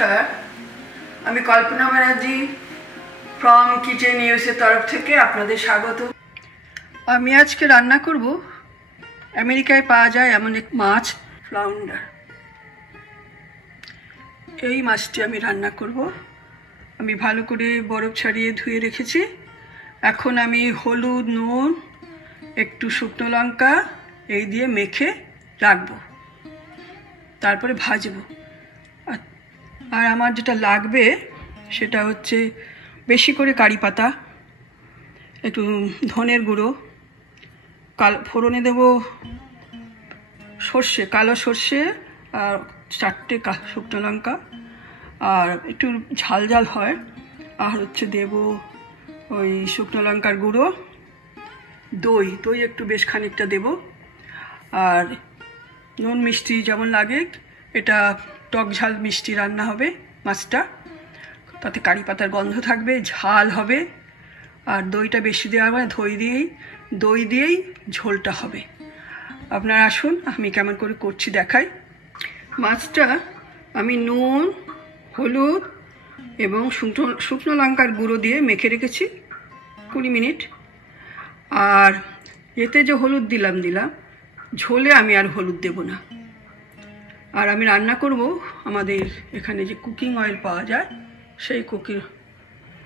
নমস্কার, আমি কল্পনা Banerjee from kitchen USA তরফ থেকে আপনাদের স্বাগত। আমি আজকে রান্না করব আমেরিকায় পাওয়া যায় এমন এক মাছ, ফ্লাউন্ডার। এই মাছটি আমি রান্না করব। আমি ভালো করে বরফ ছাড়িয়ে ধুয়ে রেখেছি। এখন আমি হলুদ, নুন, একটু শুকনো লঙ্কা এই দিয়ে মেখে রাখবো, তারপরে ভাজবো। আর আমার যেটা লাগবে সেটা হচ্ছে বেশি করে কারি পাতা, একটু ধনের গুঁড়ো, ফোড়নে দেব সর্ষে, কালো সর্ষে আর 4টে শুকনো লঙ্কা, আর একটু ঝাল ঝাল হয়। আর হচ্ছে দেব ওই শুকনো লঙ্কার গুঁড়ো, দই একটু বেশ খানিকটা দেব, আর নুন মিষ্টি যেমন লাগে। এটা টক ঝাল মিষ্টি রান্না হবে মাছটা, তাতে কারি পাতার গন্ধ থাকবে, ঝাল হবে। আর দইটা বেশি দেওয়া হবে, দই দিয়েই ঝোলটা হবে। আপনারা আসুন, আমি কেমন করে করছি দেখাই। মাছটা আমি নুন, হলুদ এবং শুকনো লঙ্কার গুঁড়ো দিয়ে মেখে রেখেছি 20 মিনিট। আর এতে যে হলুদ দিলাম, ঝোলে আমি আর হলুদ দেব না। আর আমি রান্না করব আমাদের এখানে যে কুকিং অয়েল পাওয়া যায়, সেই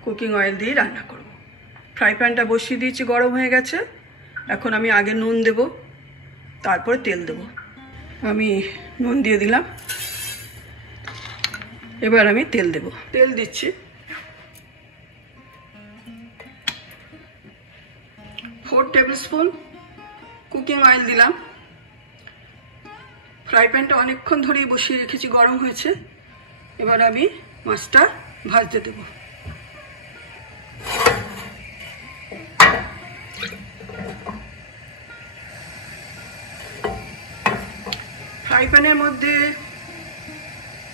কুকিং অয়েল দিয়ে রান্না করব। ফ্রাই প্যানটা বসিয়ে দিয়েছি, গরম হয়ে গেছে। এখন আমি আগে নুন দেব, তারপরে তেল দেব। আমি নুন দিয়ে দিলাম, এবার আমি তেল দেব। তেল দিচ্ছি 4 টেবিল স্পুন কুকিং অয়েল দিলাম। ফ্রাই প্যানটা অনেকক্ষণ ধরেই বসিয়ে রেখেছি, গরম হয়েছে। এবার আমি মাছটা ভাজতে দেব। ফ্রাই প্যানের মধ্যে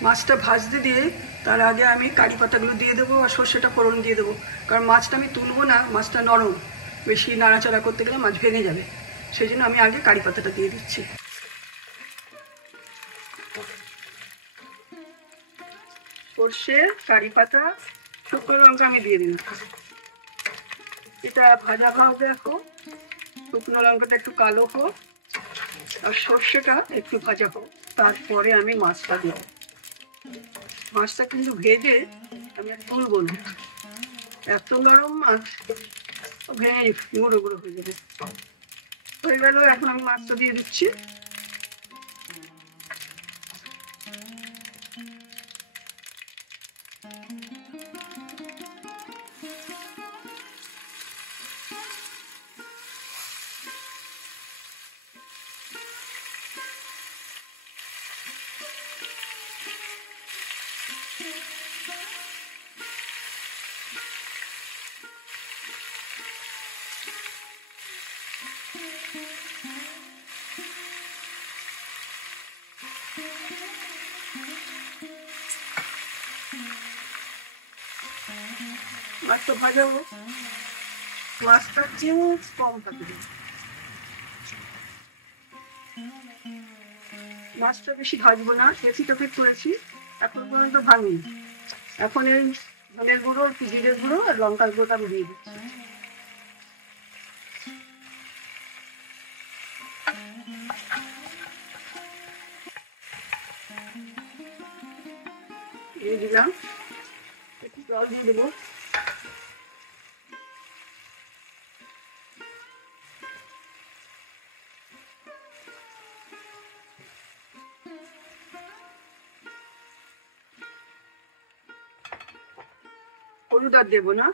মাছটা ভাজতে দিয়ে তার আগে আমি কারি পাতাগুলো দিয়ে দেবো আর সর্ষেটা ফোড়ন দিয়ে দেবো। কারণ মাছটা আমি তুলবো না, মাছটা নরম, বেশি নাড়াচাড়া করতে গেলে মাছ ভেঙে যাবে। সেই জন্য আমি আগে কারি পাতাটা দিয়ে দিচ্ছি। সর্ষে, কারি পাতা, শুকনো লঙ্কা আমি দিয়ে দিলাম। এটা ভাজা হবে এখন। শুকনো লঙ্কাটা একটু কালো হোক আর সর্ষেটা একটু ভাজা হোক, তারপরে আমি মাছটা দেব। মাছটা কিন্তু ভেজে আমি আর তুলবো না, এত গরম মাছ ভেঙে গুঁড়ো গুঁড়ো হয়ে যাবে। হয়ে গেল, এখন আমি মাছটা দিয়ে দিচ্ছি। মাছটা ভাজাবো, মাছটা চিংড়ি কম থাকবে। মাছটা বেশি ভাজবো না, বেশিটাকে করেছি, এখন পর্যন্ত ভাঙিনি। এখন এই ধনের গুঁড়ো, জিরের গুঁড়ো আর লঙ্কার গুঁড়োটা আমি দিয়ে দিচ্ছি। দিয়ে দিলাম, একটু জল দিয়ে দেবো। হলুদ আর দেবো না।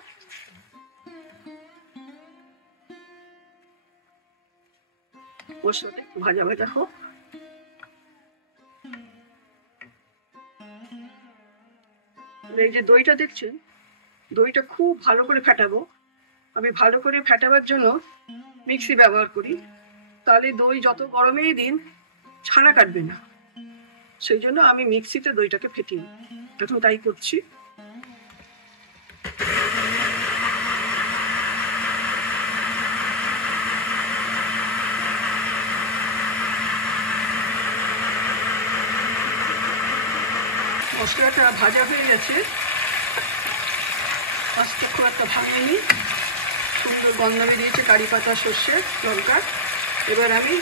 মশলাটা একটু ভাজা ভাজা হোক। এই যে দইটা দেখছেন, দইটা খুব ভালো করে ফেটাবো। আমি ভালো করে ফেটাবার জন্য মিক্সি ব্যবহার করি, তাহলে দই যত গরমেই দিন ছানা কাটবে না। সেই জন্য আমি মিক্সিতে দইটাকে ফেটিয়ে এখন তাই করছি। মশলাটা ভাজা হয়ে গেছে, আজকে খুব একটা ভাঙেনি, সুন্দর গন্ধ বেরিয়েছে কারি পাতা, সর্ষে, লঙ্কা। এবার আমি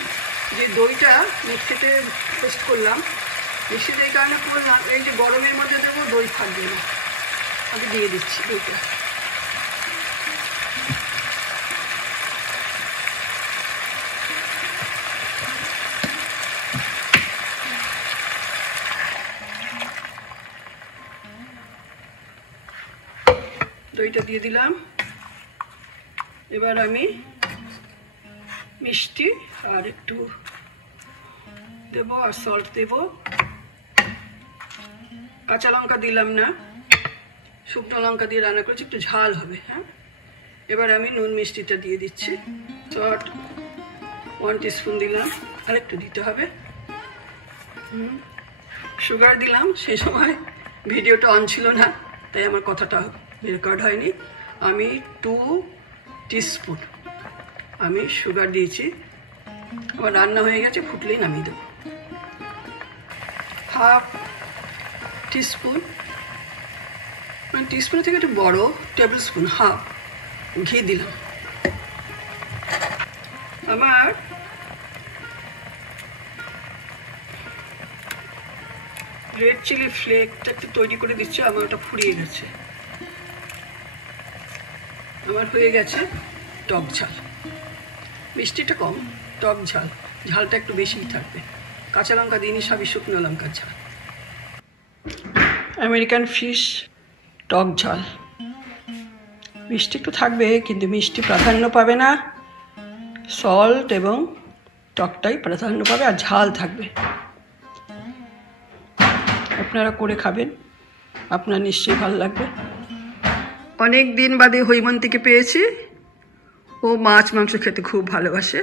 যে দইটা মিক্সিতে পেস্ট করলাম, মিক্সিতে এই কারণে করলাম, এই যে গরমের মধ্যে দেবো, দই থাকবে না, আমি দিয়ে দিচ্ছি দইটা। দইটা দিয়ে দিলাম। এবার আমি মিষ্টি আর একটু দেব, আর সল্ট দেব। কাঁচা লঙ্কা দিলাম না, শুকনো লঙ্কা দিয়ে রান্না করেছি, একটু ঝাল হবে। হ্যাঁ, এবার আমি নুন মিষ্টিটা দিয়ে দিচ্ছি। সল্ট 1 টিস্পুন দিলাম, আর একটু দিতে হবে। সুগার দিলাম, সেই সময় ভিডিওটা অন ছিল না, তাই আমার কথাটা রেকর্ড হয়নি। আমি 2 টিস্পুন আমি সুগার দিয়েছি। আমার রান্না হয়ে গেছে, ফুটলেই নামিয়ে দেবো। 1/2 টিস্পুন, মানে টিস্পুনের থেকে একটু বড়, টেবিল স্পুন 1/2 ঘি দিলাম। আমার রেড চিলি ফ্লেকটা একটু তৈরি করে দিচ্ছি, আমার ওটা ফুরিয়ে গেছে। আমার হয়ে গেছে টক ঝাল, মিষ্টিটা কম, টক ঝাল, ঝালটা একটু বেশিই থাকবে। কাঁচা লঙ্কা দিইনি, সবই শুকনো লঙ্কার ঝাল। আমেরিকান ফিশ টক ঝাল, মিষ্টি একটু থাকবে, কিন্তু মিষ্টি প্রাধান্য পাবে না, সল্ট এবং টকটাই প্রাধান্য পাবে, আর ঝাল থাকবে। আপনারা করে খাবেন, আপনার নিশ্চয়ই ভালো লাগবে। অনেক দিন বাদে হৈমন্তীকে পেয়েছি। ও মাছ মাংস খেতে খুব ভালোবাসে,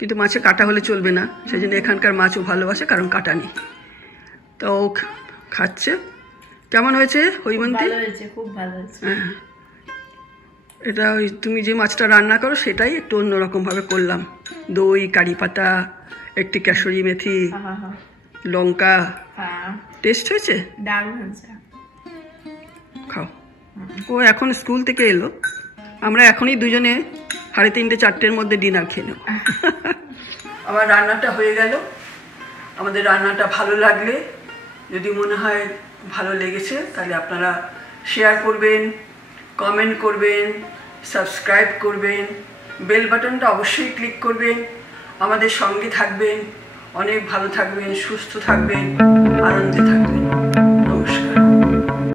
কিন্তু মাছে কাটা হলে চলবে না, সেই জন্য এখানকার মাছও ভালোবাসে, কারণ কাটা নেই। তো ও খাচ্ছে। কেমন হয়েছে হৈমন্তী? খুব ভালো হয়েছে। হ্যাঁ, এটা ওই তুমি যে মাছটা রান্না করো সেটাই একটু অন্যরকমভাবে করলাম। দই, কারি পাতা, একটি কেশরি মেথি, লঙ্কা। টেস্ট হয়েছে? দারুণ হয়েছে। খাও। ও এখন স্কুল থেকে এলো, আমরা এখনই দুজনে 3:30 4টের মধ্যে ডিনার খেয়ে নেব। আমার রান্নাটা হয়ে গেল। আমাদের রান্নাটা ভালো লাগলে, যদি মনে হয় ভালো লেগেছে, তাহলে আপনারা শেয়ার করবেন, কমেন্ট করবেন, সাবস্ক্রাইব করবেন, বেল বাটনটা অবশ্যই ক্লিক করবেন, আমাদের সঙ্গে থাকবেন। অনেক ভালো থাকবেন, সুস্থ থাকবেন, আনন্দে থাকবেন।